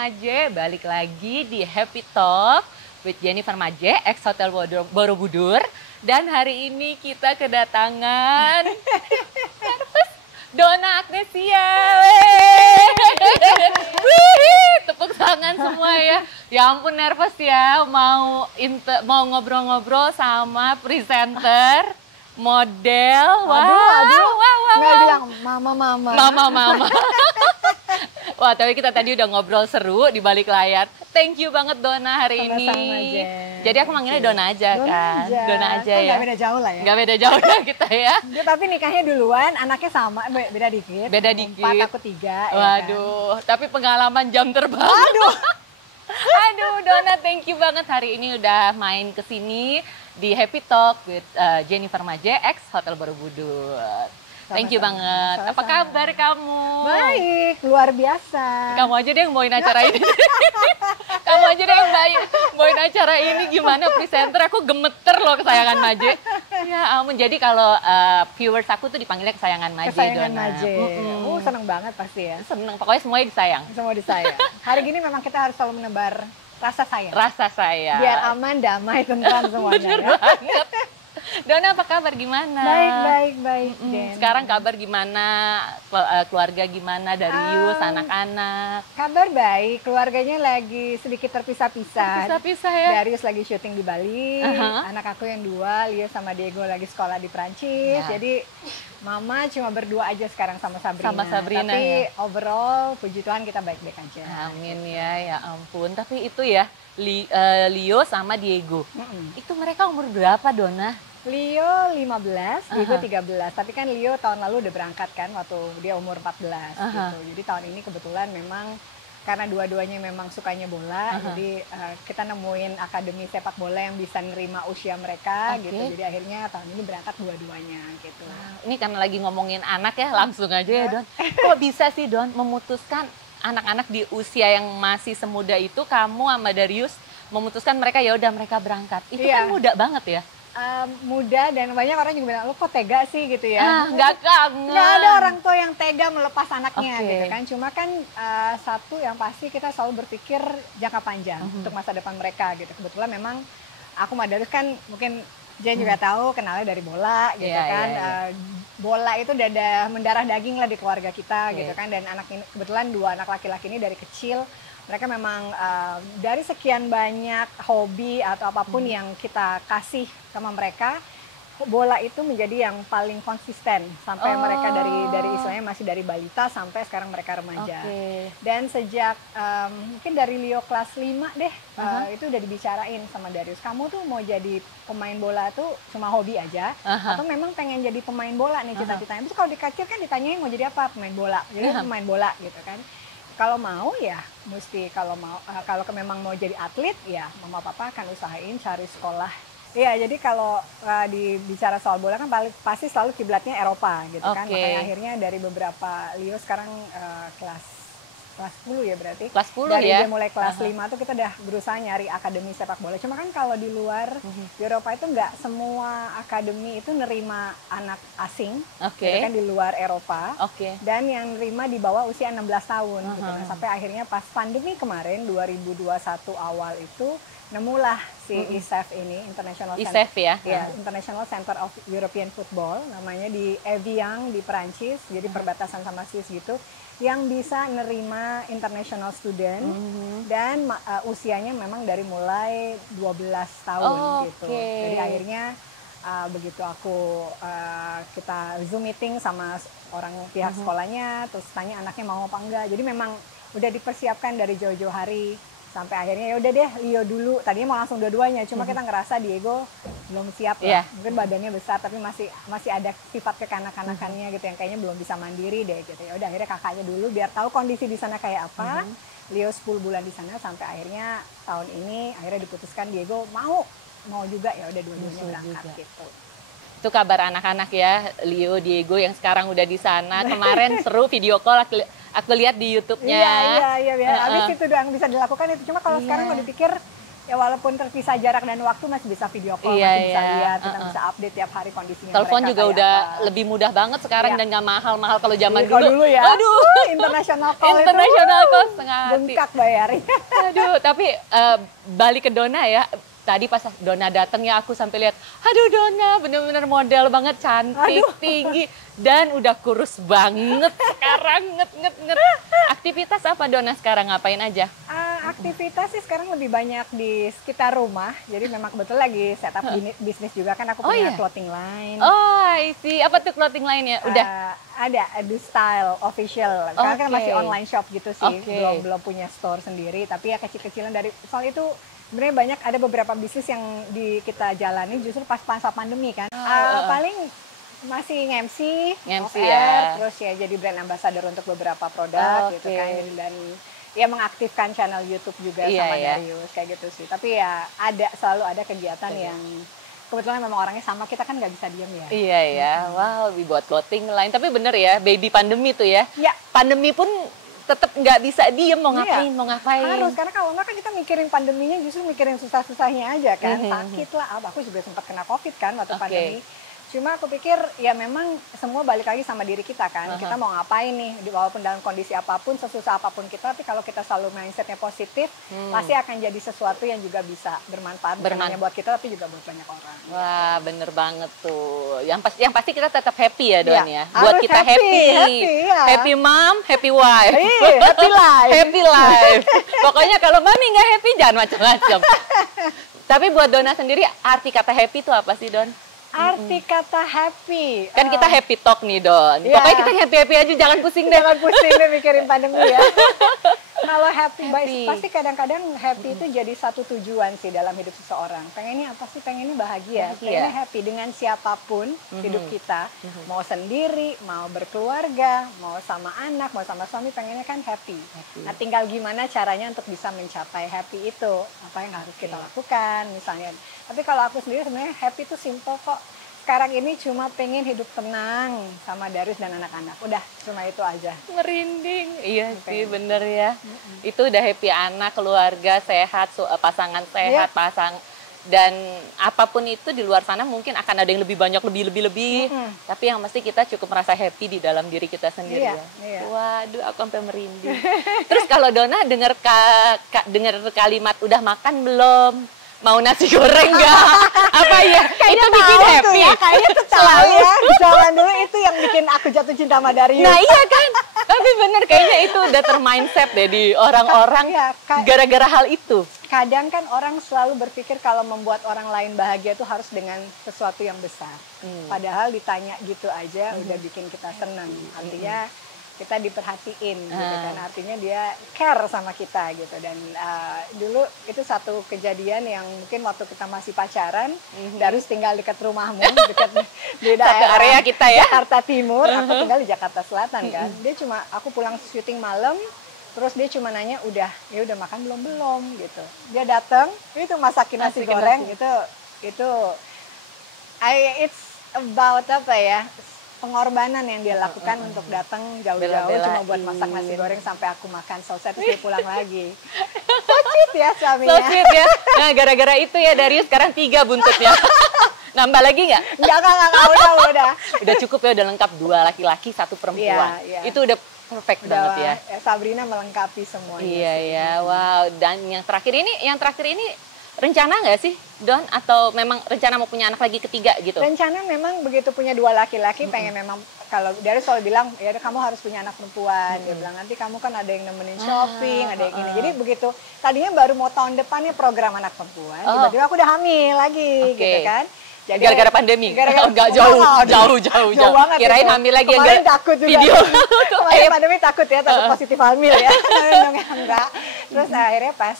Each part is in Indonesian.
Maje, balik lagi di Happy Talk with Jennifer Maje, ex Hotel Borobudur. Dan hari ini kita kedatangan Donna Agnesia. Tepuk tangan semua ya. Ya ampun nervous ya, mau ngobrol-ngobrol sama presenter, model. Aduh. Nggak bilang mama. Wah, tapi kita tadi udah ngobrol seru di balik layar. Thank you banget Donna hari ini. Jadi aku manggilnya Donna aja kan. Donna aja ya. Nggak beda jauh lah ya. Nggak beda jauh ya kita ya. Dia tapi nikahnya duluan, anaknya sama, beda dikit. Beda dikit. 4, aku 3. Waduh, ya kan? Tapi pengalaman jam terbang. Aduh, Donna, thank you banget hari ini udah main ke sini di Happy Talk with Jennifer Maje, ex Hotel Borobudur. Thank you banget. Apa kabar kamu? Baik, luar biasa. Kamu aja deh yang bawain acara ini. Kamu aja deh yang bawain acara ini. Gimana presenter? Aku gemeter loh kesayangan Maje. Ya ampun, jadi kalau viewers aku tuh dipanggilnya kesayangan Maje. Kesayangan Maje. Seneng banget pasti ya. Seneng, pokoknya semuanya disayang. Semua disayang. Hari gini memang kita harus selalu menebar rasa sayang. Rasa sayang. Biar aman, damai, tentram semuanya. Bener ya. banget. Donna, apa kabar, gimana? Baik. Sekarang kabar gimana? Keluarga gimana? Darius, anak-anak? Kabar baik, keluarganya lagi sedikit terpisah-pisah. Terpisah-pisah ya? Darius lagi syuting di Bali, anak aku yang 2, Leo sama Diego lagi sekolah di Prancis. Ya. Jadi mama cuma berdua aja sekarang sama Sabrina. Sama Sabrina, tapi ya? overall puji Tuhan kita baik-baik aja. Amin ya ampun. Tapi itu ya, Leo sama Diego. Itu mereka umur berapa, Donna? Leo 15, Diego 13. Tapi kan Leo tahun lalu udah berangkat kan waktu dia umur 14 gitu. Jadi tahun ini kebetulan memang karena dua-duanya memang sukanya bola, jadi kita nemuin akademi sepak bola yang bisa nerima usia mereka gitu. Jadi akhirnya tahun ini berangkat dua-duanya gitu. Ini karena lagi ngomongin anak ya, langsung aja ya Don. Kok bisa sih Don memutuskan anak-anak di usia yang masih semuda itu, kamu sama Darius memutuskan mereka ya udah mereka berangkat. Itu kan muda banget ya. Muda dan banyak orang juga bilang, lu kok tega sih gitu ya. Nggak kangen. Nggak ada orang tua yang tega melepas anaknya gitu kan. Cuma kan satu yang pasti kita selalu berpikir jangka panjang untuk masa depan mereka gitu. Kebetulan memang aku sama Darius kan mungkin Jen juga tahu kenalnya dari bola gitu kan. Bola itu udah ada mendarah daging lah di keluarga kita gitu kan. Dan anak ini kebetulan 2 anak laki-laki ini dari kecil mereka memang dari sekian banyak hobi atau apapun yang kita kasih sama mereka, bola itu menjadi yang paling konsisten sampai mereka dari istilahnya masih dari balita sampai sekarang mereka remaja. Dan sejak mungkin dari Leo kelas 5 deh itu udah dibicarain sama Darius, kamu tuh mau jadi pemain bola tuh cuma hobi aja atau memang pengen jadi pemain bola nih cita-citanya. Terus kalau di kecil kan ditanyain mau jadi apa, pemain bola. Jadi pemain bola gitu kan. Kalau mau ya mesti, kalau memang mau jadi atlet ya mama papa akan usahain cari sekolah. Iya, jadi kalau dibicara soal bola kan pasti selalu kiblatnya Eropa gitu kan. Makanya akhirnya dari beberapa Leo sekarang kelas 10 ya berarti. Kelas 10 dari ya. Dia mulai kelas 5 tuh kita udah berusaha nyari akademi sepak bola. Cuma kan kalau di luar di Eropa itu nggak semua akademi itu nerima anak asing. Gitu kan di luar Eropa. Dan yang nerima di bawah usia 16 tahun gitu. Nah, sampai akhirnya pas pandemi kemarin 2021 awal itu nemulah si ISEF ini, International International Center of European Football, namanya di Evian di Perancis, jadi perbatasan sama Swiss gitu, yang bisa nerima international student dan usianya memang dari mulai 12 tahun gitu. Jadi akhirnya begitu kita Zoom meeting sama orang pihak sekolahnya, terus tanya anaknya mau apa enggak. Jadi memang udah dipersiapkan dari jauh-jauh hari. Sampai akhirnya ya udah deh Leo dulu, tadinya mau langsung dua-duanya, cuma kita ngerasa Diego belum siap lah, mungkin badannya besar tapi masih ada sifat kekanak-kanakannya gitu yang kayaknya belum bisa mandiri deh gitu. Ya udah akhirnya kakaknya dulu biar tahu kondisi di sana kayak apa. Leo 10 bulan di sana sampai akhirnya tahun ini akhirnya diputuskan Diego mau juga, ya udah dua-duanya berangkat gitu. Itu kabar anak-anak ya, Leo, Diego yang sekarang udah di sana. Kemarin seru video call aku lihat di YouTube-nya. Iya. Habis itu doang bisa dilakukan itu. Cuma kalau sekarang mau dipikir ya walaupun terpisah jarak dan waktu masih bisa video call, masih bisa lihat, kita bisa update tiap hari kondisinya. Telepon juga udah lebih mudah banget sekarang dan nggak mahal-mahal kalau zaman dulu ya. Aduh, international call international call setengah hati. Bengkak bayarnya. Aduh, tapi balik ke Donna ya. Tadi pas Donna datang ya aku sampai lihat, aduh Donna bener-bener model banget, cantik, tinggi, dan udah kurus banget sekarang, nget. Aktivitas apa Donna sekarang, ngapain aja? Aktivitas sih sekarang lebih banyak di sekitar rumah, jadi memang kebetulan lagi setup bisnis juga kan, aku punya clothing line. Oh, I see. Apa tuh clothing line-nya? Udah? Ada, Do Style Official. Sekarang kan masih online shop gitu sih, belum punya store sendiri, tapi ya kecil-kecilan dari soal itu. Sebenarnya banyak, ada beberapa bisnis yang kita jalani justru pas masa pandemi kan. Paling masih MC ya, terus ya jadi brand ambassador untuk beberapa produk gitu kan, dan ya mengaktifkan channel YouTube juga sama Darius kayak gitu sih. Tapi ya selalu ada kegiatan yang kebetulan memang orangnya sama, kita kan nggak bisa diem ya. Iya ya, wow, dibuat clothing line. Tapi bener ya, baby pandemi tuh ya. Pandemi pun tetap nggak bisa diem, mau ngapain, mau ngapain. Harus, karena kalau nggak kan kita mikirin pandeminya, justru mikirin susah-susahnya aja kan. Sakit lah, aku juga sempat kena COVID kan waktu pandemi. Cuma aku pikir ya memang semua balik lagi sama diri kita kan. Kita mau ngapain nih, walaupun dalam kondisi apapun, sesusah apapun kita, tapi kalau kita selalu mindsetnya positif, pasti akan jadi sesuatu yang juga bisa bermanfaat hanya buat kita, tapi juga buat banyak orang. Wah, bener banget tuh. Yang pasti kita tetap happy ya Don ya. Buat kita happy mom, happy wife, happy life. Happy life. Pokoknya kalau mami nggak happy jangan macam-macam. Tapi buat Donna sendiri, arti kata happy itu apa sih Don? Arti kata happy. Kan kita happy talk nih Don. Pokoknya kita happy-happy aja, jangan pusing deh. Jangan pusing deh mikirin pandemi ya. Kalau happy. Pasti kadang-kadang happy itu jadi satu tujuan sih dalam hidup seseorang. Pengennya apa sih? Pengennya bahagia. Pengennya happy dengan siapapun hidup kita. Mau sendiri, mau berkeluarga, mau sama anak, mau sama suami, pengennya kan happy. Nah tinggal gimana caranya untuk bisa mencapai happy itu. Apa yang harus kita lakukan misalnya. Tapi kalau aku sendiri sebenarnya happy itu simple kok. Sekarang ini cuma pengen hidup tenang sama Darius dan anak-anak. Udah, cuma itu aja. Merinding. Iya sih, bener ya. Itu udah happy, anak, keluarga, sehat, pasangan sehat, dan apapun itu di luar sana mungkin akan ada yang lebih banyak, lebih. Tapi yang mesti kita cukup merasa happy di dalam diri kita sendiri ya. Waduh, aku sampai merinding. Terus kalau Donna dengar kalimat udah makan belum? Mau nasi goreng nggak? Apa ya? Kayaknya itu bikin happy. Ya, kayaknya tuh selalu ya. Zaman dulu itu yang bikin aku jatuh cinta sama Darius. Nah iya kan? Tapi bener kayaknya itu udah termindset deh di orang-orang gara-gara hal itu. Kadang kan orang selalu berpikir kalau membuat orang lain bahagia itu harus dengan sesuatu yang besar. Padahal ditanya gitu aja udah bikin kita senang. Artinya kita diperhatiin gitu kan, artinya dia care sama kita gitu. Dan dulu itu satu kejadian yang mungkin waktu kita masih pacaran, Darius tinggal dekat rumahmu, dekat di daerah area kita ya, Jakarta Timur, aku tinggal di Jakarta Selatan kan. Dia cuma, aku pulang syuting malam, terus dia cuma nanya ya udah makan belum gitu. Dia datang, itu masakin nasi goreng, itu it's about apa ya, pengorbanan yang dia lakukan untuk datang jauh-jauh cuma buat masak nasi goreng sampai aku makan selesai terus dia pulang lagi. So sweet ya suaminya. So sweet ya. Nah gara-gara itu ya Darius sekarang 3 buntutnya. Nambah lagi nggak? Enggak, udah. Udah cukup ya, udah lengkap, 2 laki-laki 1 perempuan. Itu udah perfect banget ya. Sabrina melengkapi semuanya. Iya, wow. Dan yang terakhir ini rencana nggak sih Don, atau memang rencana mau punya anak lagi ketiga gitu? Rencana memang begitu punya 2 laki-laki, pengen memang, kalau Darius selalu bilang ya kamu harus punya anak perempuan. Dia bilang nanti kamu kan ada yang nemenin shopping, ada yang ini. Jadi begitu tadinya baru mau tahun depannya program anak perempuan, tiba-tiba aku udah hamil lagi gitu kan. Jadi gara-gara pandemi? Enggak, jauh banget. Kirain itu. Hamil lagi kemarin takut juga. Video. Kemarin pandemi takut ya, takut positif hamil ya. Enggak. Terus akhirnya pas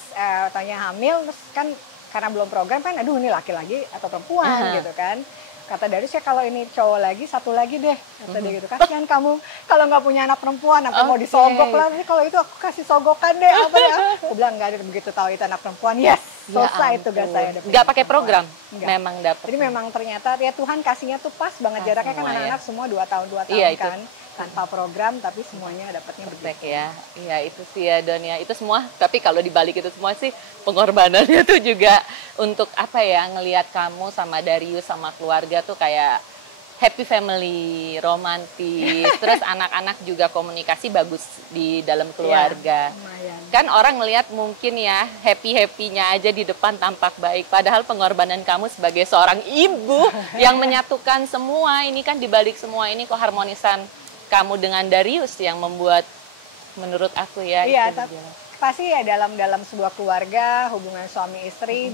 tanya hamil, terus kan karena belum program kan, aduh ini laki-laki atau perempuan gitu kan. Kata Darius ya kalau ini cowok lagi, 1 lagi deh. Kata dia gitu, kasihan kamu kalau nggak punya anak perempuan, apa mau disogok lah. Kalau itu aku kasih sogokan deh. Apa ya? Aku bilang nggak ada, begitu tahu itu anak perempuan, yes. Selesai tugas saya. Nggak pakai program? Memang dapat. Jadi memang ternyata ya Tuhan kasihnya tuh pas banget, jaraknya kan anak-anak semua 2 tahun kan. tanpa program tapi semuanya dapatnya perfect ya. Iya itu sih ya Don ya. Itu semua tapi kalau dibalik itu semua sih pengorbanannya tuh juga untuk apa ya, ngelihat kamu sama Darius sama keluarga tuh kayak happy family, romantis, terus anak-anak juga komunikasi bagus di dalam keluarga. Ya, kan orang ngelihat mungkin ya happy-happynya aja di depan tampak baik, padahal pengorbanan kamu sebagai seorang ibu yang menyatukan semua ini kan dibalik semua ini keharmonisan kamu dengan Darius yang membuat menurut aku ya. Iya, pasti ya dalam sebuah keluarga hubungan suami istri,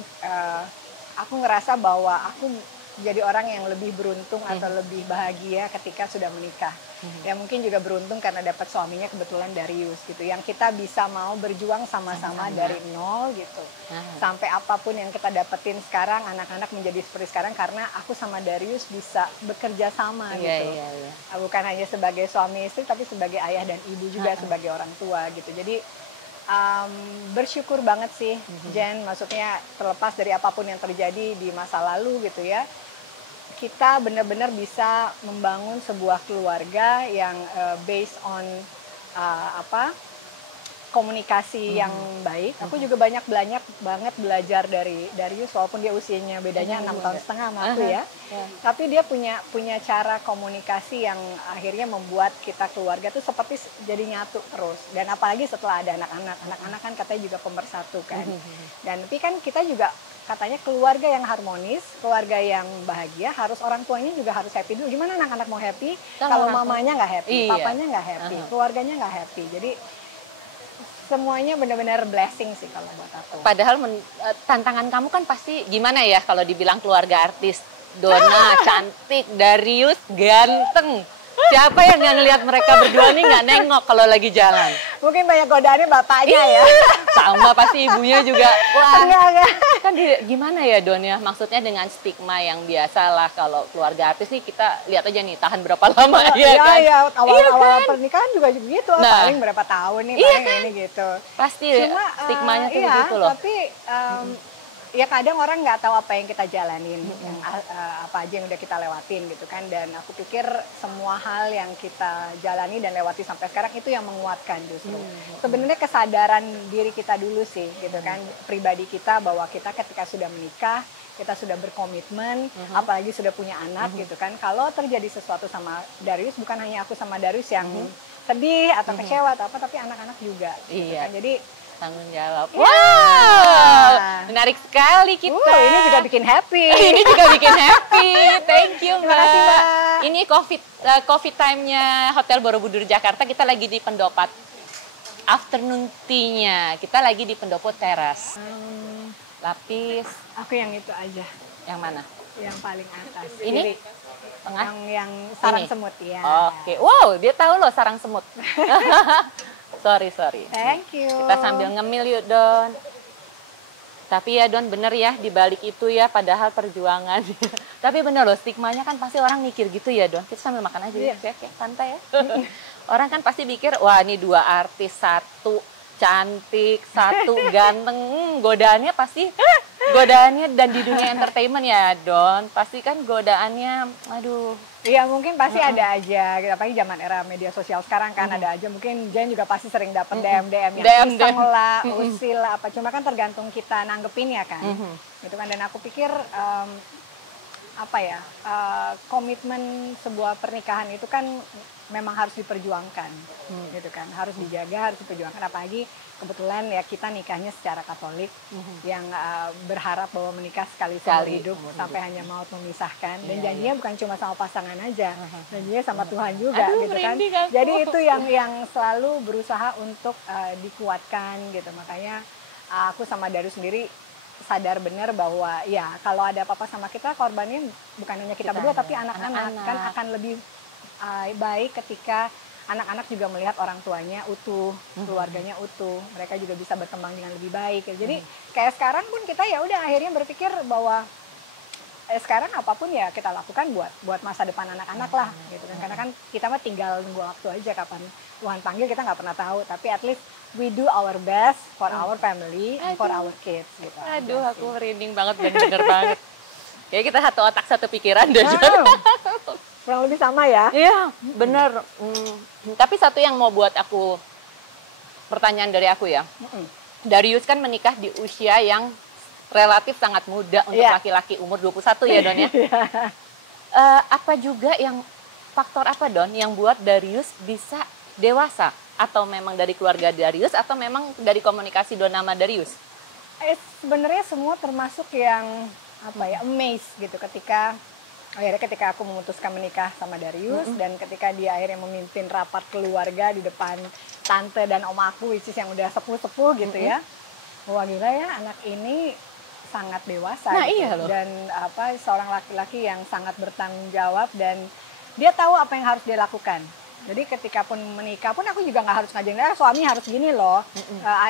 aku ngerasa bahwa aku jadi orang yang lebih beruntung atau lebih bahagia ketika sudah menikah. Ya mungkin juga beruntung karena dapat suaminya kebetulan Darius gitu. Yang kita bisa mau berjuang sama-sama dari nol gitu. Sampai apapun yang kita dapetin sekarang, anak-anak menjadi seperti sekarang karena aku sama Darius bisa bekerja sama gitu. Bukan hanya sebagai suami istri tapi sebagai ayah dan ibu juga sebagai orang tua gitu. Jadi bersyukur banget sih Jen, maksudnya terlepas dari apapun yang terjadi di masa lalu gitu ya, kita benar-benar bisa membangun sebuah keluarga yang based on komunikasi yang baik. Aku juga banyak banget belajar dari Darius, walaupun dia usianya bedanya 6 tahun setengah sama aku ya. Tapi dia punya cara komunikasi yang akhirnya membuat kita keluarga tuh seperti jadi nyatu terus. Dan apalagi setelah ada anak-anak. Anak-anak kan katanya juga pemersatu kan. Dan tapi kan kita juga katanya keluarga yang harmonis, keluarga yang bahagia, harus orang tuanya juga harus happy dulu. Gimana anak-anak mau happy kalau mamanya nggak happy, papanya nggak happy, keluarganya nggak happy. Jadi semuanya benar-benar blessing sih kalau buat aku. Padahal tantangan kamu kan pasti gimana ya kalau dibilang keluarga artis. Donna cantik, Darius ganteng. Siapa yang nggak ngelihat mereka berdua nih nggak nengok kalau lagi jalan? Mungkin banyak godaannya bapaknya ya. Sama pasti ibunya juga. Wah, enggak. Kan gimana ya Don ya? Maksudnya dengan stigma yang biasa lah kalau keluarga artis nih kita lihat aja nih tahan berapa lama ya kan? Iya, awal pernikahan juga gitu. Paling berapa tahun nih, paling ini gitu. Pasti stigmanya tuh begitu loh. Tapi ya kadang orang nggak tahu apa yang kita jalanin, apa aja yang udah kita lewatin gitu kan. Dan aku pikir semua hal yang kita jalani dan lewati sampai sekarang itu yang menguatkan justru. Sebenarnya kesadaran diri kita dulu sih gitu kan, pribadi kita bahwa kita ketika sudah menikah, kita sudah berkomitmen, apalagi sudah punya anak gitu kan. Kalau terjadi sesuatu sama Darius, bukan hanya aku sama Darius yang sedih atau kecewa atau apa, tapi anak-anak juga gitu kan. Jadi tanggung jawab. Wow, menarik sekali kita. Ini juga bikin happy. Ini juga bikin happy. Thank you, Mbak. Terima kasih, Mbak. Ini coffee time-nya Hotel Borobudur Jakarta. Kita lagi di pendopat afternoon tea-nya. Kita lagi di pendopo teras. Lapis. Aku yang itu aja. Yang mana? Yang paling atas. Ini? Tengah? Yang sarang semut ya. Oke. Wow, dia tahu loh sarang semut. Sorry. Thank you. Kita sambil ngemil yuk Don. Tapi ya Don bener ya dibalik itu ya padahal perjuangan. Tapi bener loh stigmanya kan pasti orang mikir gitu ya Don. Kita sambil makan aja ya. Oke, santai ya. Orang kan pasti mikir wah ini dua artis, satu cantik, satu ganteng. Godaannya dan di dunia entertainment ya Don. Pasti kan godaannya aduh. Iya mungkin pasti ada aja, apalagi zaman era media sosial sekarang kan ada aja. Mungkin Jen juga pasti sering dapat DM yang iseng lah, usil lah apa. Cuma kan tergantung kita nanggepin ya kan. Gitu kan. Dan aku pikir komitmen sebuah pernikahan itu kan memang harus diperjuangkan, gitu kan. Harus dijaga, harus diperjuangkan. Apalagi kebetulan ya kita nikahnya secara Katolik yang berharap bahwa menikah sekali seumur hidup sampai hanya maut memisahkan. Dan janjinya bukan cuma sama pasangan aja, janjinya sama Tuhan juga. Gitu kan. Jadi itu yang selalu berusaha untuk dikuatkan gitu. Makanya aku sama Darius sendiri sadar benar bahwa ya kalau ada apa-apa sama kita, korbannya bukan hanya kita berdua tapi anak-anak kan akan lebih baik ketika anak-anak juga melihat orang tuanya utuh, keluarganya utuh, mereka juga bisa berkembang dengan lebih baik. Jadi kayak sekarang pun kita ya udah akhirnya berpikir bahwa sekarang apapun ya kita lakukan buat masa depan anak-anak lah gitu kan. Karena kan kita mah tinggal nunggu waktu aja kapan Tuhan panggil, kita nggak pernah tahu, tapi at least we do our best for our family and for our kids gitu. Aduh, aku merinding banget, bener-bener banget. Ya kita satu otak satu pikiran deh. kurang lebih sama ya. Iya, bener. Tapi satu yang mau buat aku, pertanyaan dari aku ya. Darius kan menikah di usia yang relatif sangat muda untuk laki-laki, umur 21 ya Don ya. Apa juga yang, faktor apa Don yang buat Darius bisa dewasa? Atau memang dari keluarga Darius atau memang dari komunikasi Don sama Darius? Sebenarnya semua termasuk yang amazed gitu ketika aku memutuskan menikah sama Darius dan ketika dia akhirnya memimpin rapat keluarga di depan tante dan om aku, which is yang udah sepuh-sepuh gitu ya. Wah gila ya, anak ini sangat dewasa gitu. Iya loh. Dan seorang laki-laki yang sangat bertanggung jawab dan dia tahu apa yang harus dia lakukan. Jadi ketika pun menikah pun aku juga nggak harus ngajarin suami harus gini loh,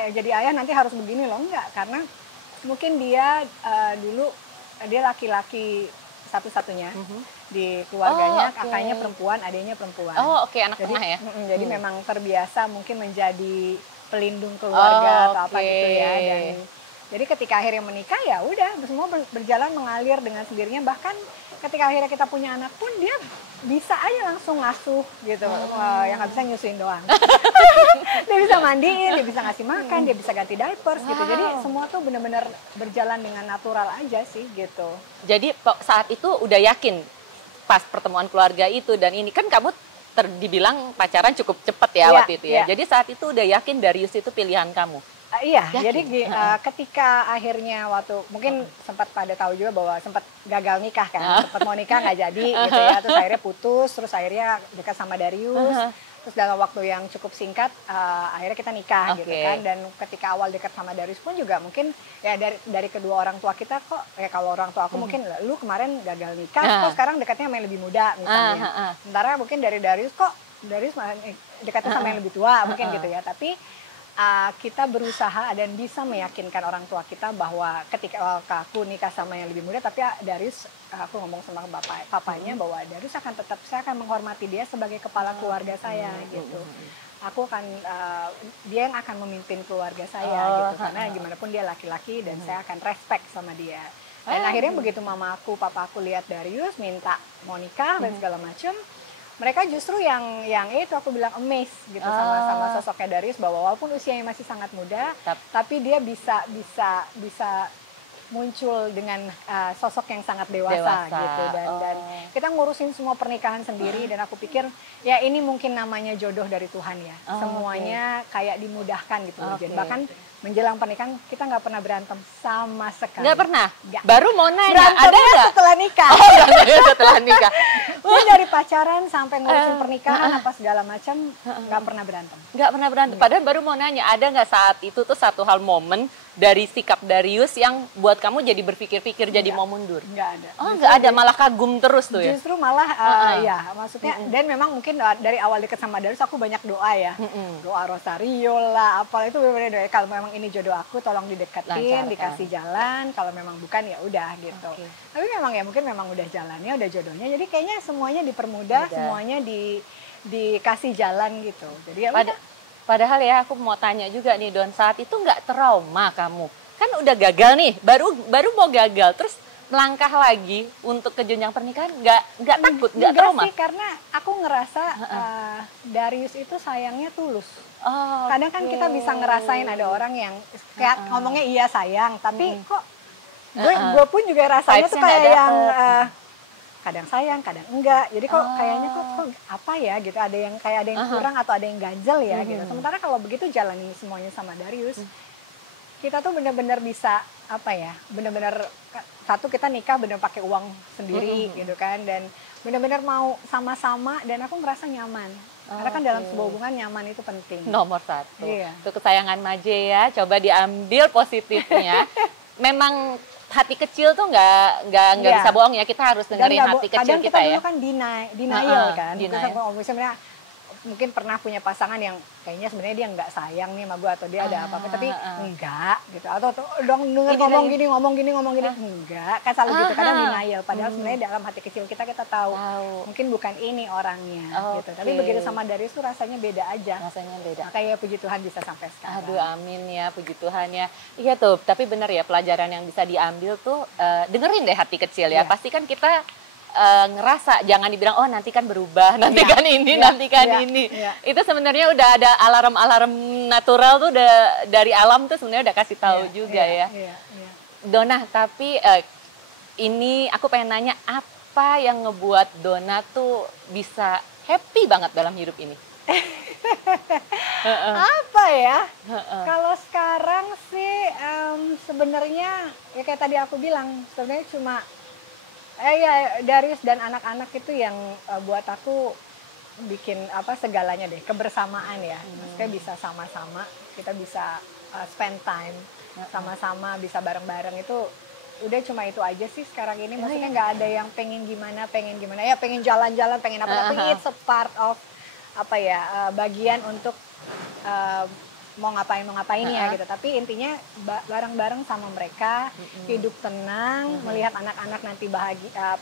jadi ayah nanti harus begini loh, enggak, karena mungkin dia dulu dia laki-laki satu-satunya di keluarganya, kakaknya perempuan, adiknya perempuan. Anak tengah ya. Jadi memang terbiasa mungkin menjadi pelindung keluarga atau apa gitu ya. Dan jadi ketika akhirnya menikah ya udah semua berjalan mengalir dengan sendirinya. Bahkan ketika akhirnya kita punya anak pun dia bisa aja langsung ngasuh gitu. Yang nggak bisa nyusuin doang. Dia bisa mandiin, dia bisa ngasih makan, dia bisa ganti diapers gitu. Jadi semua tuh benar-benar berjalan dengan natural aja sih gitu. Jadi saat itu udah yakin pas pertemuan keluarga itu, dan ini kan kamu dibilang pacaran cukup cepet ya waktu itu ya. Jadi saat itu udah yakin Darius itu pilihan kamu? Iya, jadi ketika akhirnya waktu mungkin sempat pada tahu juga bahwa sempat gagal nikah kan, sempat mau nikah nggak jadi gitu ya, terus akhirnya putus, terus akhirnya dekat sama Darius, terus dalam waktu yang cukup singkat akhirnya kita nikah gitu kan. Dan ketika awal dekat sama Darius pun juga mungkin ya dari kedua orang tua kita kok ya, kalau orang tua aku mungkin lu kemarin gagal nikah, kok sekarang dekatnya sama yang lebih muda misalnya. Sementara mungkin dari Darius kok Darius dekatnya sama yang lebih tua mungkin gitu ya, tapi kita berusaha dan bisa meyakinkan orang tua kita bahwa ketika aku nikah sama yang lebih muda, tapi Darius, aku ngomong sama papanya bahwa Darius akan tetap, saya akan menghormati dia sebagai kepala keluarga saya gitu. Aku akan, dia yang akan memimpin keluarga saya gitu, karena gimana pun dia laki-laki dan saya akan respect sama dia. Dan akhirnya begitu mama aku, papa aku lihat Darius minta mau nikah dan segala macam, mereka justru yang itu aku bilang amazed gitu sama sosoknya Darius, bahwa walaupun usianya masih sangat muda, tapi dia bisa muncul dengan sosok yang sangat dewasa. Gitu dan kita ngurusin semua pernikahan sendiri dan aku pikir ya ini mungkin namanya jodoh dari Tuhan ya. Semuanya kayak dimudahkan gitu. Bahkan menjelang pernikahan kita nggak pernah berantem sama sekali. Nggak pernah? Nggak. Baru mau nanya, ada nggak? Setelah nikah. Setelah nikah. Jadi dari pacaran sampai ngurusin pernikahan apa segala macam nggak pernah berantem. Nggak pernah berantem. Padahal baru mau nanya, ada nggak saat itu tuh satu hal momen dari sikap Darius yang buat kamu jadi berpikir-pikir jadi mau mundur? Nggak ada. Nggak ada, malah kagum terus tuh ya? Justru malah ya maksudnya dan memang mungkin dari awal deket sama Darius aku banyak doa ya. Doa rosario lah, apa itu benar-benar doa. Kalau memang ini jodoh aku tolong dideketin, dikasih jalan, kalau memang bukan ya udah gitu. Tapi memang ya mungkin memang udah jalannya, udah jodohnya. Jadi kayaknya semuanya dipermudah, semuanya dikasih jalan gitu. Jadi ya padahal ya aku mau tanya juga nih Don, saat itu nggak trauma kamu? Kan udah gagal nih, baru mau gagal, terus melangkah lagi untuk ke jenjang pernikahan, nggak takut, nggak trauma? Sih, karena aku ngerasa Darius itu sayangnya tulus. Kadang kan kita bisa ngerasain ada orang yang kayak ngomongnya iya sayang, tapi kok gue pun juga rasanya tuh kayak yang kadang sayang, kadang enggak. Jadi kok kayaknya kok apa ya gitu, ada yang kayak ada yang kurang atau ada yang ganjel ya gitu. Sementara kalau begitu jalanin semuanya sama Darius, kita tuh benar-benar bisa apa ya, benar-benar satu kita nikah benar pakai uang sendiri gitu kan, dan benar-benar mau sama-sama dan aku merasa nyaman. Karena kan dalam sebuah hubungan nyaman itu penting. Nomor satu. Itu kesayangan Maje ya, coba diambil positifnya. Memang hati kecil tuh nggak bisa bohong ya, kita harus dengerin hati kecil kita ya. Kadang kita dulu kan denial kan. Misalnya mungkin pernah punya pasangan yang kayaknya sebenarnya dia nggak sayang nih sama gue atau dia ada apa-apa, tapi enggak gitu, atau dong denger ngomong gini enggak, kan selalu gitu, kadang denial, padahal sebenarnya dalam hati kecil kita tahu mungkin bukan ini orangnya gitu. Tapi begitu sama Darius tuh rasanya beda aja. Makanya puji Tuhan bisa sampai sekarang. Aduh amin ya, puji Tuhan ya. Iya tuh, tapi benar ya, pelajaran yang bisa diambil tuh dengerin deh hati kecil ya. Pasti kan kita ngerasa, jangan dibilang oh nanti kan berubah, nanti kan ini, nanti kan ini. Itu sebenarnya udah ada alarm-alarm natural tuh udah dari alam tuh sebenarnya udah kasih tahu juga ya. Donna, tapi ini aku pengen nanya, apa yang ngebuat Donna tuh bisa happy banget dalam hidup ini? Apa ya? Kalau sekarang sih sebenarnya ya kayak tadi aku bilang, sebenarnya cuma ya Darius dan anak-anak itu yang buat aku bikin segalanya deh, kebersamaan ya. Maksudnya bisa sama-sama, kita bisa spend time sama-sama, bisa bareng-bareng, itu udah cuma itu aja sih sekarang ini. Maksudnya nggak ada yang pengen gimana ya, pengen jalan-jalan, pengen apa, tapi it's a part of bagian untuk mau ngapain ya gitu. Tapi intinya bareng-bareng sama mereka, hidup tenang, melihat anak-anak nanti bahagia,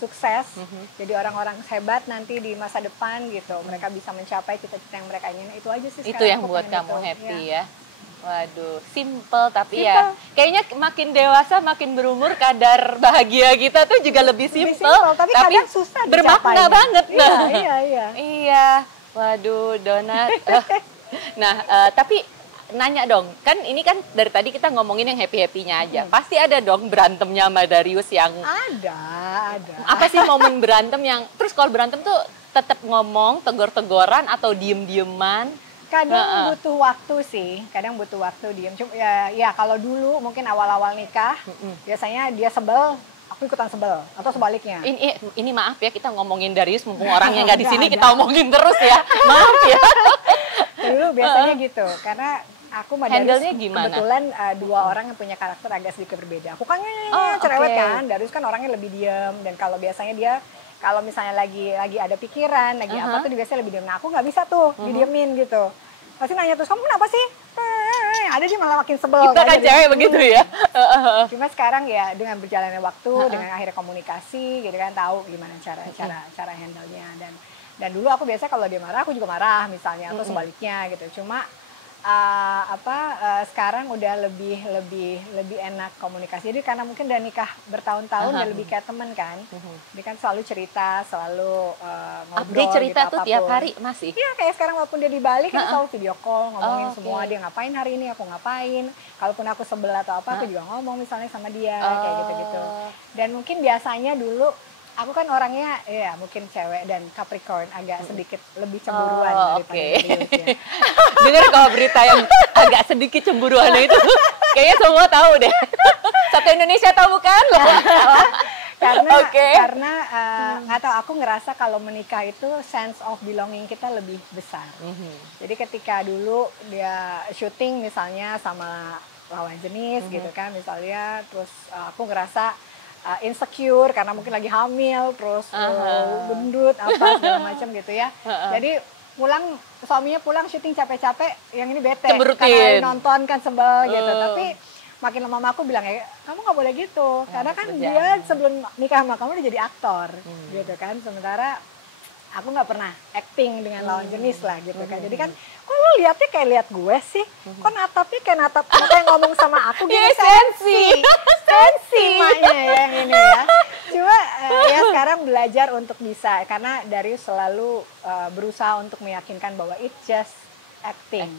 sukses, jadi orang-orang hebat nanti di masa depan gitu. Mereka bisa mencapai cita-cita yang mereka ingin. Itu aja sih. Itu yang buat kamu happy ya. Waduh, simple tapi ya kayaknya makin dewasa, makin berumur, kadar bahagia kita tuh juga lebih simple tapi kadang susah bermakna banget. Iya. Waduh, Donna. Nah, tapi nanya dong, kan ini kan dari tadi kita ngomongin yang happy-happynya aja. Pasti ada dong berantemnya sama Darius yang... Ada. Apa sih momen berantem yang... Terus kalau berantem tuh tetap ngomong, tegor-tegoran atau diem-dieman? Kadang butuh waktu sih, kadang butuh waktu diem. Cuma ya kalau dulu mungkin awal-awal nikah, biasanya dia sebel, aku ikutan sebel, atau sebaliknya. Ini maaf ya, kita ngomongin Darius, mumpung orangnya nggak di sini, kita omongin terus ya. Maaf ya. Dulu biasanya gitu, karena aku sama Darius kebetulan dua orang yang punya karakter agak sedikit berbeda. Aku kan cerewet kan, Darius kan orangnya lebih diem, dan kalau biasanya dia kalau misalnya lagi ada pikiran, lagi apa tuh dia biasanya lebih diem. Nah, aku nggak bisa tuh didiemin gitu. Pasti nanya terus, kamu kenapa sih? Ada dia malah makin sebel. Kita kan cewek begitu ya. Cuma sekarang ya dengan berjalannya waktu, dengan akhirnya komunikasi, gitu kan, tahu gimana cara handle-nya. Dan dulu aku biasanya kalau dia marah, aku juga marah misalnya, atau sebaliknya gitu. Cuma sekarang udah lebih enak komunikasi. Jadi karena mungkin udah nikah bertahun-tahun, udah lebih kayak temen kan. Dia kan selalu cerita, selalu ngobrol. Update cerita gitu, tuh tiap hari masih? Iya, kayak sekarang walaupun dia di Bali kan selalu video call, ngomongin semua, dia ngapain hari ini, aku ngapain. Kalaupun aku sebel atau apa, aku juga ngomong misalnya sama dia, kayak gitu-gitu. Dan mungkin biasanya dulu aku kan orangnya ya mungkin cewek dan Capricorn agak sedikit lebih cemburuan daripada Darius ya. Dengar kalau berita yang agak sedikit cemburuan itu kayaknya semua tahu deh. Satu Indonesia tahu bukan? Karena nggak tahu, aku ngerasa kalau menikah itu sense of belonging kita lebih besar. Jadi ketika dulu dia syuting misalnya sama lawan jenis gitu kan misalnya, terus aku ngerasa insecure karena mungkin lagi hamil, terus gendut apa segala macam gitu ya. Jadi suaminya pulang syuting capek-capek, yang ini bete karena nonton kan sebel gitu. Tapi makin lama aku bilang ya, kamu nggak boleh gitu, karena kan dia sebelum nikah sama kamu udah jadi aktor gitu kan. Sementara aku nggak pernah acting dengan lawan jenis lah gitu kan. Jadi kan, kok lu liatnya kayak liat gue sih? Kok natapnya kayak natap yang ngomong sama aku gitu. Sensi maknya yang ini ya. Cuma ya sekarang belajar untuk bisa, karena Darius selalu berusaha untuk meyakinkan bahwa it's just acting.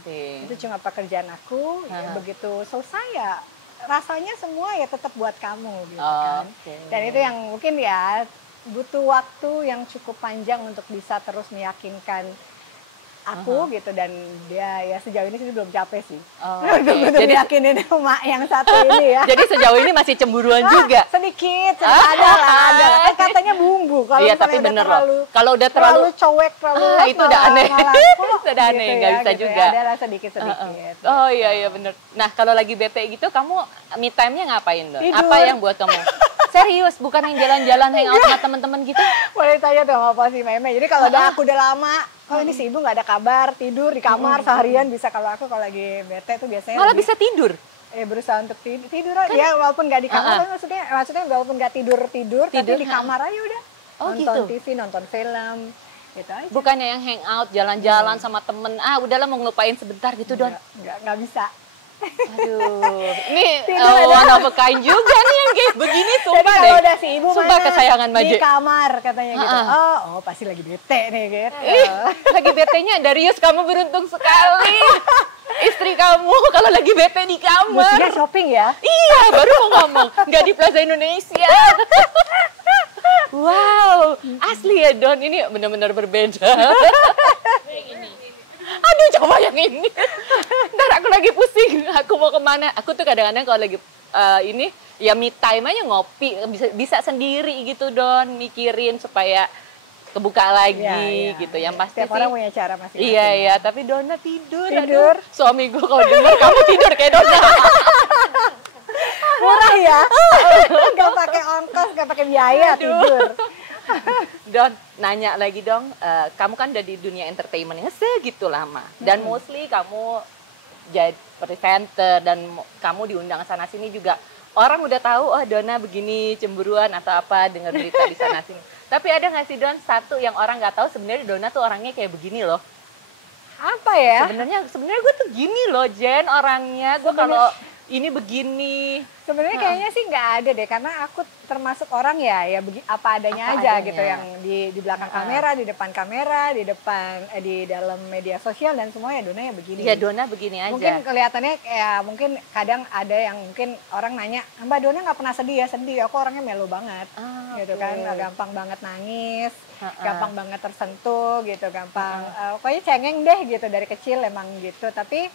Itu cuma pekerjaan aku, ya begitu selesai ya rasanya semua ya tetap buat kamu gitu kan. Dan itu yang mungkin ya butuh waktu yang cukup panjang untuk bisa terus meyakinkan aku gitu, dan dia ya sejauh ini sih belum capek sih. Jadi yakinin emak yang satu ini ya. Jadi sejauh ini masih cemburuan juga. Sedikit, ada. Kan katanya bumbu. Kalau tapi bener loh. Kalau udah terlalu cowek, itu udah aneh. Itu udah aneh, nggak bisa gitu juga. Ya, ada sedikit. Oh iya bener. Nah kalau lagi bete gitu, kamu me time-nya ngapain dong? Apa yang buat kamu? Serius, bukan yang jalan-jalan hangout sama teman-teman gitu? Boleh tanya dong apa sih Meme. Jadi kalau aku udah lama, ini si ibu nggak ada kabar, tidur di kamar seharian bisa. Kalau aku kalau lagi bete tuh biasanya malah bisa tidur. Berusaha untuk tidur aja ya, walaupun nggak di kamar, maksudnya walaupun nggak tidur tapi di kamar aja udah. Nonton TV, nonton film, gitu aja. Bukannya yang hangout, jalan-jalan sama temen, udahlah mau ngelupain sebentar gitu, Don? Nggak bisa. Aduh, ini one of a kind juga nih yang kayak begini, sumpah deh. Kalau udah si ibu sumpah kesayangan Maje. Di kamar katanya gitu. Oh pasti lagi bete nih gitu. Lagi betenya, Darius kamu beruntung sekali. Istri kamu kalau lagi bete di kamar. Mestinya shopping ya? Iya, baru mau ngomong. Nggak di Plaza Indonesia. Wow, asli ya Don, ini benar-benar berbeda. Aduh, coba yang ini. Ntar aku lagi pusing, aku mau kemana. Aku tuh kadang-kadang kalau lagi ini, ya me time aja ngopi. Bisa sendiri gitu Don, mikirin supaya kebuka lagi gitu. Yang pasti setiap orang punya cara masing-masing. Iya, iya. Tapi Dona tidur. Aduh, suami gue kalau denger kamu tidur kayak Dona. Murah ya? Gak pakai ongkos, gak pakai biaya, tidur. Don, nanya lagi dong, kamu kan udah di dunia entertainment yang segitu lama, dan mostly kamu jadi presenter dan kamu diundang sana sini juga. Orang udah tahu, oh Dona begini cemburuan atau apa, dengar berita di sana sini. Tapi ada nggak sih Don satu yang orang nggak tahu sebenarnya Dona tuh orangnya kayak begini loh? Apa ya? Sebenarnya gue tuh gini loh Jen orangnya. Gue kalau ini begini. Sebenarnya kayaknya sih nggak ada deh, karena aku termasuk orang ya apa adanya aja gitu, yang di belakang kamera, di depan kamera, di dalam media sosial dan semua ya Dona ya begini. Ya Dona begini aja. Mungkin kelihatannya kayak mungkin kadang ada yang mungkin orang nanya, Mbak Dona nggak pernah sedih ya? Sedih, aku orangnya melo banget, gitu kan, gampang banget nangis, gampang banget tersentuh gitu, gampang, pokoknya cengeng deh gitu dari kecil emang gitu. Tapi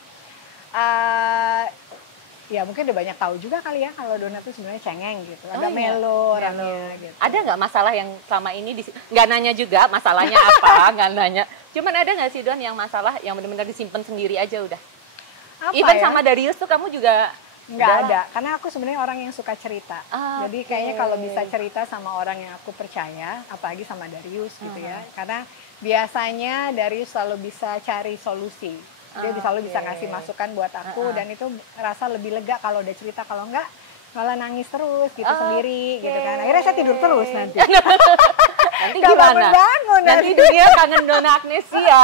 ya mungkin udah banyak tahu juga kali ya kalau Dona tuh sebenarnya cengeng gitu, agak melo orangnya gitu. Ada nggak masalah yang selama ini nggak nanya juga masalahnya apa, nggak nanya. Cuman ada nggak sih Don yang masalah yang benar-benar disimpan sendiri aja udah? Apa even ya? Sama Darius tuh kamu juga nggak ada, karena aku sebenarnya orang yang suka cerita. Jadi kayaknya kalau bisa cerita sama orang yang aku percaya, apalagi sama Darius gitu ya, karena biasanya Darius selalu bisa cari solusi. Dia selalu bisa ngasih masukan buat aku, dan itu rasa lebih lega kalau udah cerita. Kalau enggak malah nangis terus gitu sendiri gitu kan. Akhirnya saya tidur terus nanti. Nanti gimana? Bangun nanti dunia kangen Dona Agnesia.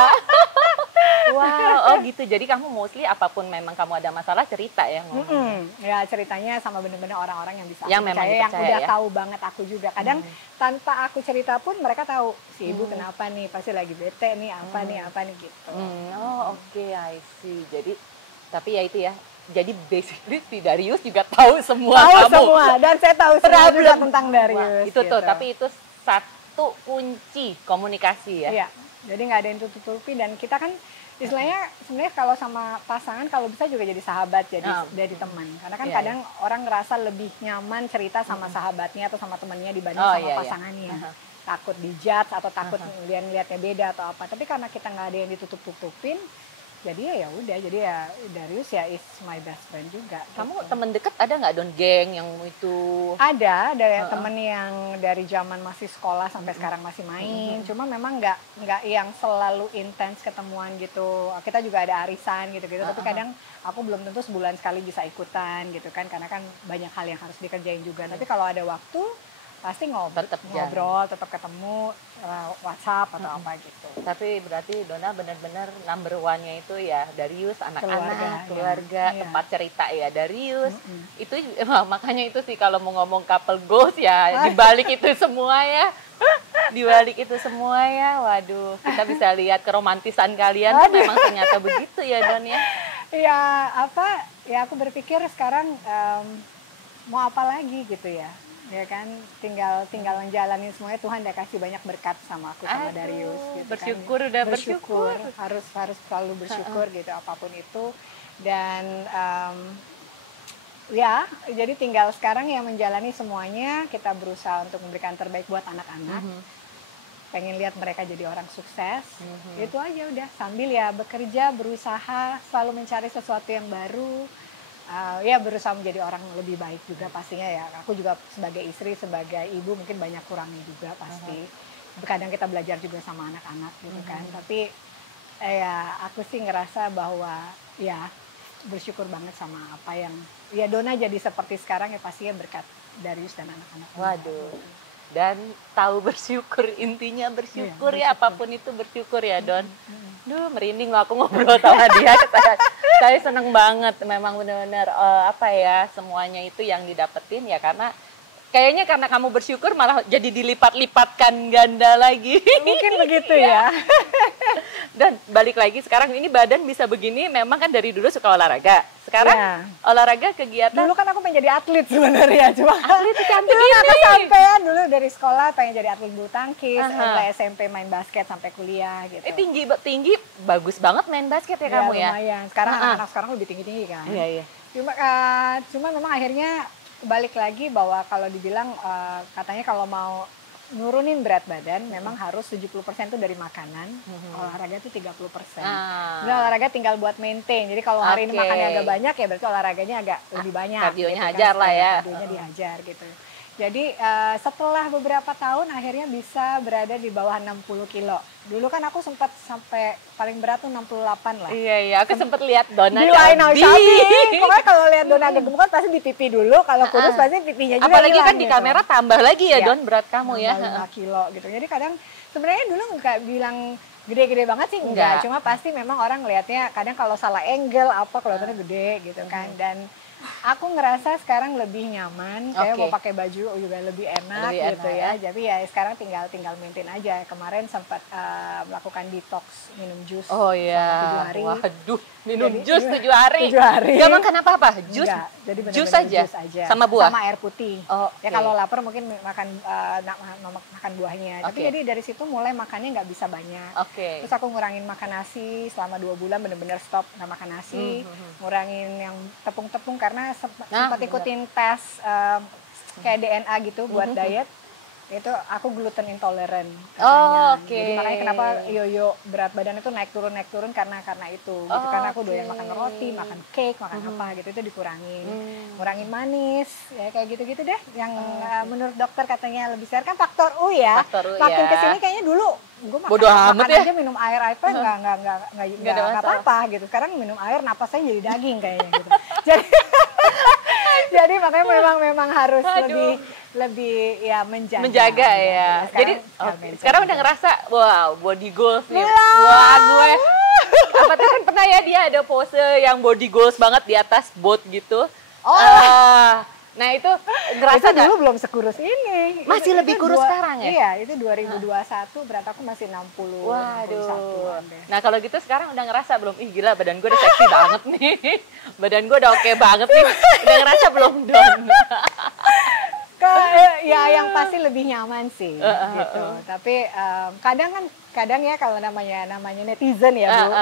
Wow, oh gitu. Jadi kamu mostly apapun memang kamu ada masalah cerita ya ngomongnya. Ya ceritanya sama bener-bener orang-orang yang bisa yang aku percaya, yang udah tahu banget aku juga. Kadang tanpa aku cerita pun mereka tahu si ibu kenapa nih, pasti lagi bete nih, apa nih gitu. Oh oke, I see. Jadi tapi ya itu ya. Jadi basically si Darius juga tahu semua kamu. Semua, dan saya tahu semua juga tentang Darius. Wah, itu gitu. Tuh, tapi itu satu kunci komunikasi ya. Iya, jadi nggak ada yang tutup-tutupi, dan kita kan istilahnya sebenarnya kalau sama pasangan kalau bisa juga jadi sahabat, jadi teman. Karena kan kadang orang ngerasa lebih nyaman cerita sama sahabatnya atau sama temannya dibanding sama pasangannya. Takut dijudge atau takut lihatnya beda atau apa. Tapi karena kita nggak ada yang ditutup-tutupin, jadi ya udah, jadi ya Darius ya is my best friend juga. Kamu temen deket ada nggak Don geng yang itu? Ada temen yang dari zaman masih sekolah sampai sekarang masih main. Cuma memang nggak yang selalu intens ketemuan gitu. Kita juga ada arisan gitu-gitu. Tapi kadang aku belum tentu sebulan sekali bisa ikutan gitu kan, karena kan banyak hal yang harus dikerjain juga. Tapi kalau ada waktu pasti ngobrol, tetap ketemu, WhatsApp atau apa gitu. Tapi berarti Dona benar-benar number one-nya itu ya Darius, anak-anak, keluarga, tempat cerita ya Darius. Itu makanya itu sih kalau mau ngomong couple goals ya dibalik itu semua ya. Dibalik itu semua ya, waduh, kita bisa lihat keromantisan kalian tuh memang ternyata begitu ya Don ya. Ya apa, ya aku berpikir sekarang mau apa lagi gitu ya. Ya kan, tinggal menjalani semuanya. Tuhan udah kasih banyak berkat sama aku sama Darius gitu. Bersyukur kan. Udah bersyukur. Harus selalu bersyukur gitu apapun itu. Dan ya jadi tinggal sekarang ya menjalani semuanya. Kita berusaha untuk memberikan terbaik buat anak-anak. Pengen lihat mereka jadi orang sukses. Itu aja udah, sambil ya bekerja, berusaha selalu mencari sesuatu yang baru. Ya berusaha menjadi orang lebih baik juga pastinya ya. Aku juga sebagai istri, sebagai ibu mungkin banyak kurangnya juga pasti. Kadang kita belajar juga sama anak-anak gitu kan. Tapi ya aku sih ngerasa bahwa ya bersyukur banget sama apa yang ya Dona jadi seperti sekarang ya pastinya berkat Darius dan anak-anak. Waduh. dan tahu bersyukur, intinya bersyukur ya, apapun itu bersyukur ya Don. Duh, merinding loh aku ngobrol sama dia. Saya seneng banget, memang benar-benar apa ya, semuanya itu yang didapetin ya karena kayaknya karena kamu bersyukur malah jadi dilipat-lipatkan ganda lagi. Mungkin begitu ya. Dan balik lagi sekarang ini badan bisa begini memang kan dari dulu suka olahraga. Sekarang olahraga kegiatan. Dulu kan aku pengen jadi atlet sebenarnya, cuma atlet cantik ini. Aku sampean dulu dari sekolah pengen jadi atlet bulu tangkis, mulai SMP main basket sampai kuliah gitu. Tinggi bagus banget main basket ya kamu ya. Lumayan. Sekarang anak-anak sekarang lebih tinggi-tinggi kan. Iya. Cuma memang akhirnya balik lagi bahwa kalau dibilang katanya kalau mau nurunin berat badan memang harus 70% itu dari makanan, olahraga itu 30%. Jadi olahraga tinggal buat maintain. Jadi kalau hari ini makannya agak banyak ya berarti olahraganya agak lebih banyak. Kardionya gitu, hajar lah ya. Kardionya dihajar gitu. Jadi setelah beberapa tahun akhirnya bisa berada di bawah 60 kilo. Dulu kan aku sempat sampai paling berat tuh 68 lah. Iya, aku sempat lihat Donna di line pokoknya kalau lihat Donna gemuk kan pasti di pipi dulu, kalau kurus pasti pipinya juga. Apalagi hilang, kan di kamera tambah lagi ya Don berat kamu ya. 5 kilo gitu. Jadi kadang sebenarnya dulu nggak bilang gede-gede banget sih enggak. Cuma pasti memang orang ngelihatnya kadang kalau salah angle apa kelihatannya gede gitu kan. Dan aku ngerasa sekarang lebih nyaman, kayak mau pakai baju juga lebih enak gitu ya. Jadi ya sekarang tinggal maintain aja. Kemarin sempat melakukan detox, minum jus selama 7 hari. Waduh, minum jus 7 hari. 7 hari. Gak makan apa-apa? Jus? Jadi jus aja? Sama buah? Sama air putih. Ya kalau lapar mungkin makan buahnya. Tapi jadi dari situ mulai makannya nggak bisa banyak. Terus aku ngurangin makan nasi selama 2 bulan, bener-bener stop nggak makan nasi. Ngurangin yang tepung-tepung karena sempat ikutin tes kayak DNA gitu buat diet. Itu aku gluten intolerant katanya. Jadi makanya kenapa yoyo berat badan itu naik turun karena itu gitu. Karena aku doyan makan roti, makan cake, makan apa gitu, itu dikurangin. Kurangin manis ya kayak gitu-gitu deh yang menurut dokter katanya lebih sehat kan faktor U ya. Makin kesini kayaknya dulu gue makan aja minum air apa nggak apa-apa gitu. Sekarang minum air napas saya jadi daging kayaknya gitu. Jadi makanya memang harus lebih ya menjaga ya. Jadi sekarang udah ngerasa wow body goals nih. Wah gue apa tuh kan pernah ya dia ada pose yang body goals banget di atas boat gitu. Nah itu ngerasa itu dulu belum sekurus ini. Masih lebih kurus sekarang ya? Iya, itu 2021 berat aku masih 60. Waduh. Nah kalau gitu sekarang udah ngerasa belum? Ih gila badan gue udah seksi banget nih. Badan gue udah oke banget nih. Udah ngerasa belum Don? Ya yang pasti lebih nyaman sih gitu. Tapi kadang ya kalau namanya netizen ya Bu.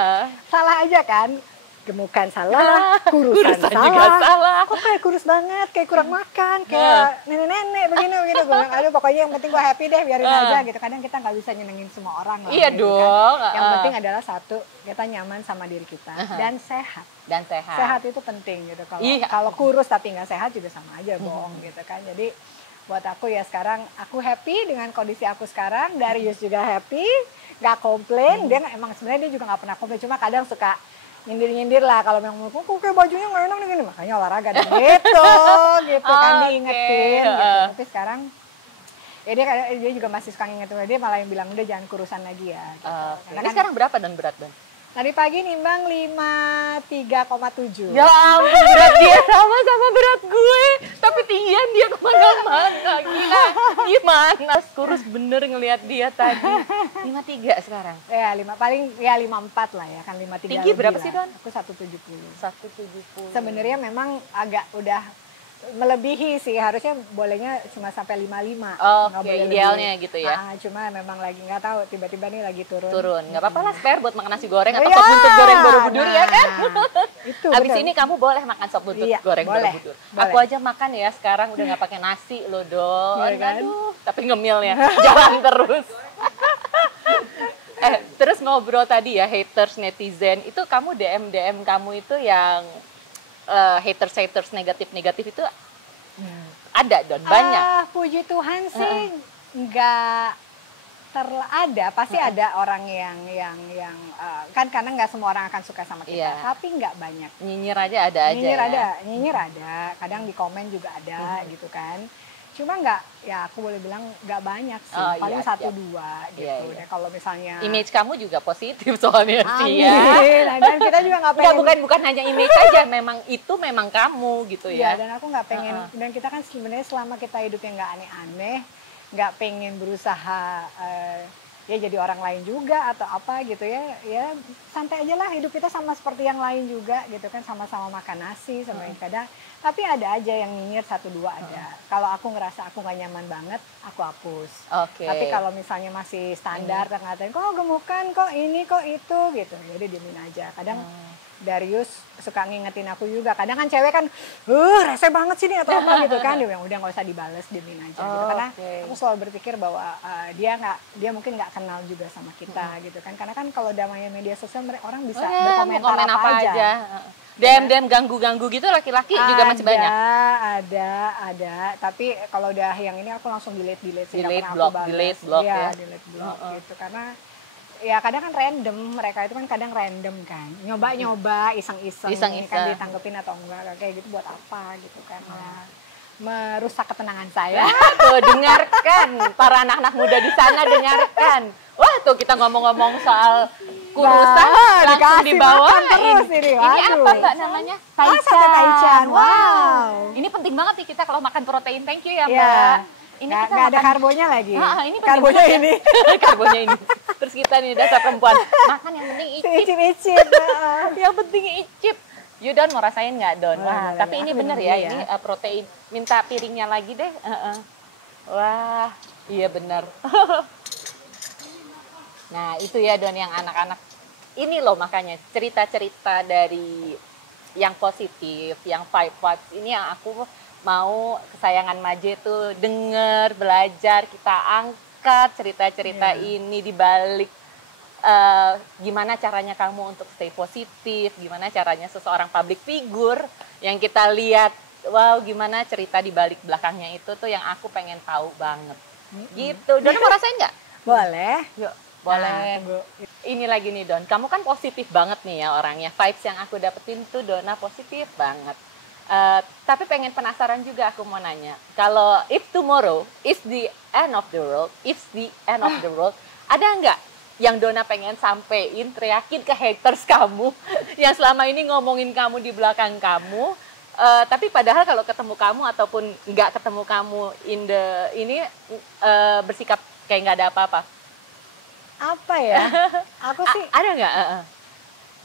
Salah aja kan. Gemukan salah, kurusan salah. Kok kayak kurus banget, kayak kurang makan, kayak nenek-nenek begini. Gue bilang, aduh pokoknya yang penting gue happy deh, biarin aja gitu. Kadang kita nggak bisa nyenengin semua orang lah. Iya gitu dong. Kan. Yang penting adalah satu, kita nyaman sama diri kita dan sehat. Sehat itu penting gitu. Kalau kurus tapi nggak sehat juga sama aja bohong gitu kan. Jadi buat aku ya sekarang aku happy dengan kondisi aku sekarang. Darius juga happy, nggak komplain. Dia emang sebenarnya dia juga nggak pernah komplain. Cuma kadang suka nyindir lah kalau memang kok kayak bajunya nggak enak nih gini, makanya olahraga gitu kan diingetin gitu. Tapi sekarang ya dia juga masih suka ngingetin, dia malah yang bilang udah jangan kurusan lagi ya gitu. Ini kan, sekarang berapa dan berat Don? Tadi pagi nimbang 53,7. Ya ampun berat dia sama berat gue. Tapi tinggian dia kemana-mana. Gila gimana? Kurus bener ngelihat dia tadi. 53 sekarang? Ya 54 lah ya kan 53. Tinggi berapa sih Don? Aku 170. 170. Sebenarnya memang agak udah melebihi sih, harusnya bolehnya cuma sampai 55. Idealnya lebih. Gitu ya. Cuma memang lagi nggak tahu tiba-tiba nih lagi turun. Nggak apa-apa lah spare buat makan nasi goreng atau sop buntut goreng Borobudur ya kan. Itu. Abis ini kamu boleh makan sop buntut goreng Borobudur. Aku aja makan ya sekarang udah nggak pakai nasi loh Don. Aduh, tapi ngemilnya jalan terus. Terus ngobrol tadi ya haters netizen itu kamu DM kamu itu yang haters negatif itu ada Don banyak. Puji Tuhan sih nggak ada, pasti ada orang yang kan karena nggak semua orang akan suka sama kita, tapi nggak banyak. Nyinyir aja ada. Nyinyir ada, kadang di komen juga ada gitu kan. Cuma ya aku boleh bilang nggak banyak sih, paling satu dua gitu. Kalau misalnya image kamu juga positif soalnya sih ya. Nah, dan kita juga nggak pengen. Bukan hanya image aja, memang kamu gitu ya. Dan aku nggak pengen. Dan kita kan sebenarnya selama kita hidupnya nggak aneh-aneh, nggak pengen berusaha ya jadi orang lain juga atau apa gitu ya santai aja lah, hidup kita sama seperti yang lain juga gitu kan, sama-sama makan nasi sama kadang, tapi ada aja yang nyinyir satu dua ada. Kalau aku ngerasa aku nggak nyaman banget, aku hapus. Tapi kalau misalnya masih standar ngatain kok gemukan, kok ini kok itu gitu, jadi diemin aja. Kadang Darius suka ngingetin aku juga, kadang kan cewek kan rese banget sih nih atau apa gitu kan, dia bilang udah nggak usah dibales, diemin aja gitu. Karena aku selalu berpikir bahwa dia mungkin nggak kenal juga sama kita gitu kan, karena kan kalau damainya media sosial orang bisa berkomentar apa aja. DM ganggu-ganggu gitu laki-laki juga masih banyak. Ada, tapi kalau udah yang ini aku langsung delete sih, delete blog ya. Delete blog gitu, karena ya kadang kan random, mereka itu kan kadang random kan, nyoba iseng-iseng kan ditanggepin atau enggak kayak gitu, buat apa gitu kan, merusak ketenangan saya. Tuh dengarkan para anak-anak muda di sana, dengarkan. Wah tuh kita ngomong-ngomong soal kurusan langsung di bawah terus ini apa Mbak namanya? Taichan. Wow. Ini penting banget nih kita kalau makan protein. Thank you ya Mbak. Ini nggak ada karbonya lagi. Ini karbonya ini. Karbonya ini. Terus kita nih dasar perempuan makan yang penting icip. Yang penting icip. You Don mau rasain nggak Don? Wah, tapi ini bener ya, ini protein. Minta piringnya lagi deh. Wah, iya bener. Nah itu ya Don, yang anak-anak ini loh, makanya cerita-cerita dari yang positif, yang vibes ini yang aku mau kesayangan Maje tuh denger, belajar, kita angkat cerita-cerita ini dibalik gimana caranya kamu untuk stay positif, gimana caranya seseorang public figure yang kita lihat, wow gimana cerita dibalik belakangnya itu tuh yang aku pengen tahu banget. Gitu. Don mau rasain nggak? Boleh. Yuk. Boleh. Ini lagi nih Don, kamu kan positif banget nih ya orangnya. Vibes yang aku dapetin tuh Dona positif banget. Tapi pengen penasaran juga, aku mau nanya. Kalau if tomorrow is the end of the world, ada nggak yang Dona pengen sampein, teriakin ke haters kamu yang selama ini ngomongin kamu di belakang kamu, tapi padahal kalau ketemu kamu ataupun nggak ketemu kamu bersikap kayak nggak ada apa-apa? Apa ya? Aku sih ada nggak?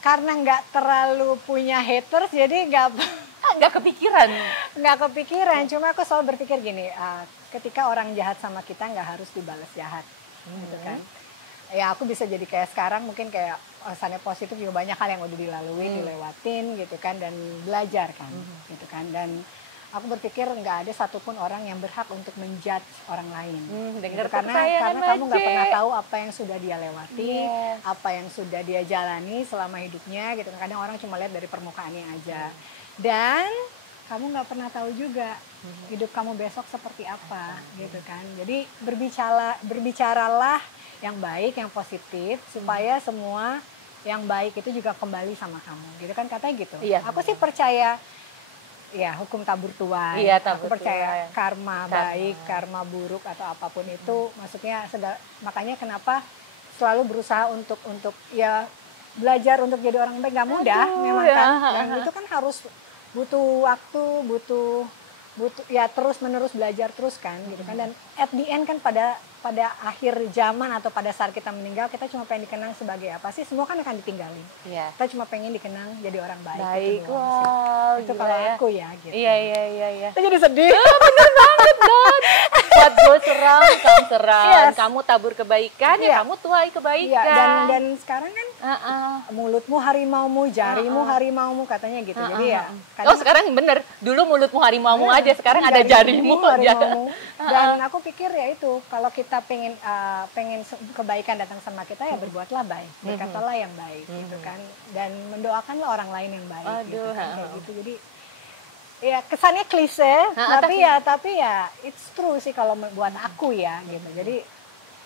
Karena nggak terlalu punya haters, jadi nggak kepikiran. Cuma aku selalu berpikir gini, ketika orang jahat sama kita nggak harus dibalas jahat, gitu kan? Ya aku bisa jadi kayak sekarang, mungkin kayak alasannya positif juga banyak hal yang udah dilalui, dilewatin gitu kan, dan belajar kan, gitu kan. Dan aku berpikir nggak ada satupun orang yang berhak untuk menjudge orang lain, gitu. Karena kamu nggak pernah tahu apa yang sudah dia lewati, apa yang sudah dia jalani selama hidupnya, gitu. Kadang orang cuma lihat dari permukaannya aja, dan kamu nggak pernah tahu juga hidup kamu besok seperti apa, gitu kan. Jadi berbicaralah yang baik, yang positif, supaya semua yang baik itu juga kembali sama kamu, gitu kan, katanya gitu. Aku sih percaya ya hukum tabur tuai. Aku percaya karma baik, karma buruk atau apapun itu, maksudnya makanya kenapa selalu berusaha untuk ya belajar untuk jadi orang baik. Gak mudah memang kan, dan itu kan harus butuh waktu, butuh ya terus menerus belajar terus kan, gitu kan. Dan at the end kan pada akhir zaman atau pada saat kita meninggal, kita cuma pengen dikenang sebagai apa sih? Semua kan akan ditinggalin. Kita cuma pengen dikenang jadi orang baik. Wow, itu kalau aku ya gitu. Iya. Itu jadi sedih. Bener banget Don. What goes around comes around. Kamu tabur kebaikan, ya kamu tuai kebaikan. Dan sekarang kan mulutmu harimaumu, jarimu harimaumu, katanya gitu. Jadi ya. Sekarang bener. Dulu mulutmu harimaumu aja, sekarang ada jarimu. Dan aku pikir ya itu, kalau kita pengen kebaikan datang sama kita, ya berbuatlah baik, berkatalah yang baik, gitu kan, dan mendoakanlah orang lain yang baik, gitu kan, kayak gitu. Jadi ya kesannya klise, tapi ya it's true sih kalau buat aku ya, gitu. Jadi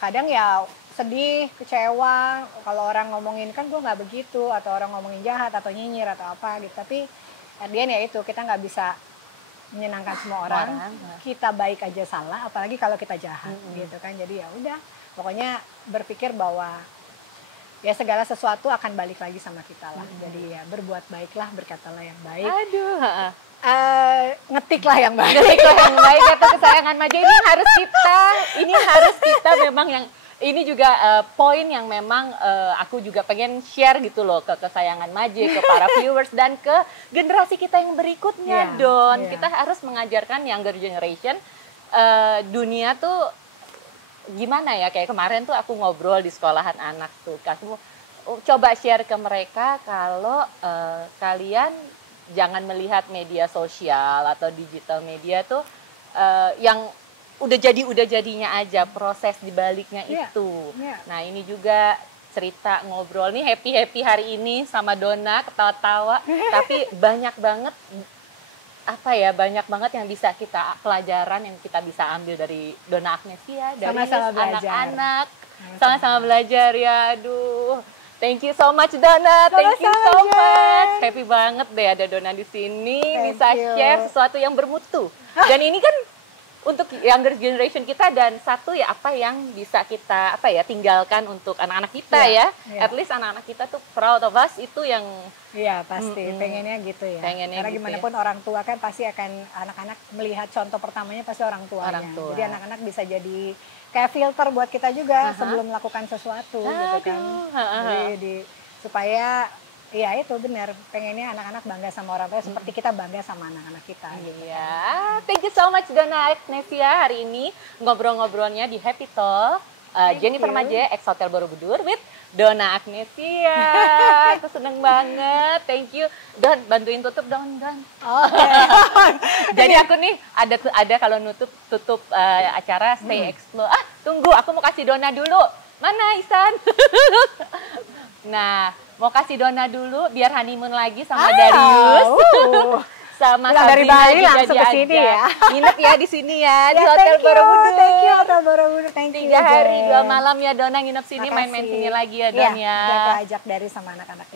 kadang ya sedih, kecewa kalau orang ngomongin, kan gue nggak begitu, atau orang ngomongin jahat atau nyinyir atau apa gitu. Tapi at the end ya itu, kita nggak bisa menyenangkan semua orang. Kita baik aja salah, apalagi kalau kita jahat gitu kan. Jadi ya udah, pokoknya berpikir bahwa ya segala sesuatu akan balik lagi sama kita lah. Jadi ya berbuat baiklah, berkatalah yang baik. Aduh, ngetiklah yang baik. Ngetiklah yang baik atau kesayangan Maje ini harus kita memang yang ini juga poin yang memang aku juga pengen share gitu loh ke kesayangan Maje, ke para viewers dan ke generasi kita yang berikutnya, Don. Kita harus mengajarkan younger generation dunia tuh gimana ya, kayak kemarin tuh aku ngobrol di sekolahan anak tuh, aku coba share ke mereka kalau kalian jangan melihat media sosial atau digital media tuh yang udah jadinya aja, proses dibaliknya itu. Nah ini juga cerita ngobrol nih happy hari ini sama Donna, ketawa-tawa, tapi banyak banget yang bisa kita pelajaran yang kita bisa ambil dari Donna Agnesia, dari anak-anak, sama-sama belajar ya. Aduh, thank you so much Donna, thank you so much. Happy banget deh ada Donna di sini, bisa share sesuatu yang bermutu. Dan ini kan untuk younger generation kita, dan satu ya apa yang bisa kita tinggalkan untuk anak-anak kita ya. At least anak-anak kita tuh proud of us, itu yang pasti pengennya gitu ya. Karena gitu gimana pun orang tua kan pasti akan, anak-anak melihat contoh pertamanya pasti orang tuanya. Jadi anak-anak bisa jadi kayak filter buat kita juga sebelum melakukan sesuatu gitu kan. Jadi supaya iya itu benar, pengennya anak-anak bangga sama orang tua seperti kita bangga sama anak-anak kita. Iya, thank you so much Donna Agnesia hari ini ngobrol-ngobrolnya di Happy Talk. Jennifer Maje, ex Hotel Borobudur with Donna Agnesia. Aku seneng banget, thank you. Don, bantuin tutup dong, Don. Jadi aku nih ada kalau tutup acara Stay Explore. Tunggu, aku mau kasih Donna dulu. Mana Isan? Nah, mau kasih Donna dulu biar honeymoon lagi sama Darius. Sama dari Bali langsung ke sini ya. Nginep ya di sini ya, di Hotel Borobudur. Thank you Hotel Borobudur, thank you. 3 hari 2 malam ya Donna nginep sini, main-main sini lagi ya Don ya. Aku ajak dari sama anak-anak.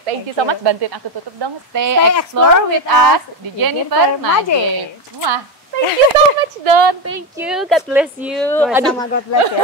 Thank you so much, bantuin aku tutup dong. Stay Explore with us di Jennifer Maje. Wah, thank you so much Don, thank you, God bless you. Sama God bless ya.